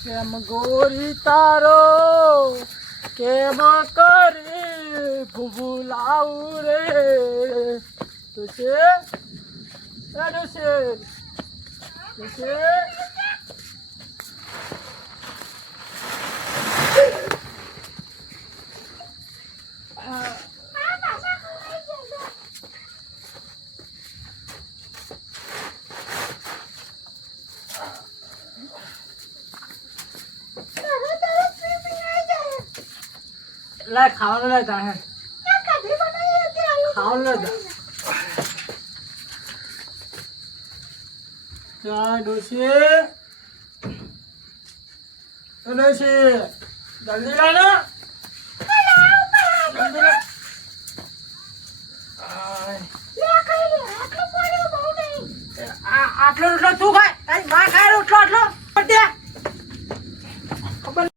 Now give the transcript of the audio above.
કેમ ગોરી તારો કેમ કરી ભૂલાવું રે તુસે તુસે લાય ખાવાનું લાય તારે ખાવાનું લાય ચા ડોશી જલ્દી લાય ને જલ્દી લાય આટલો રોટલો તું ખાય